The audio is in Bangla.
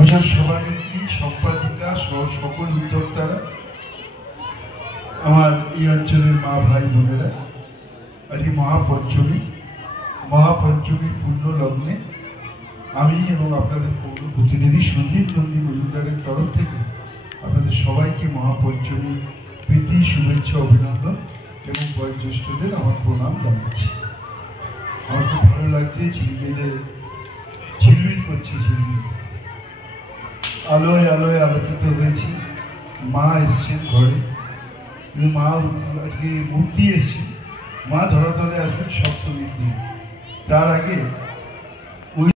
পূজার সভানেত্রী, সম্পাদিকা সহ সকল উদ্যোক্তারা, আমার এই অঞ্চলের মা ভাই বোনেরা, আজকে মহাপঞ্চমীর পূর্ণ লগ্নে আমি এবং আপনাদের পৌর প্রতিনিধি সন্দীপ নন্দী মজুমদারের তরফ থেকে আপনাদের সবাইকে মহাপঞ্চমীর প্রীতি, শুভেচ্ছা, অভিনন্দন এবং বয়োজ্যেষ্ঠদের আমার প্রণাম জানাচ্ছি। আমার খুব ভালো লাগছে, ঝিলমিল করছে, আলোয় আলোয় আলোকিত হয়েছি। মা এসছেন ঘরে, কিন্তু মা আজকে মূর্তি এসছে। মা ধরাতলে আসবেন সপ্তমীর দিন। তার আগে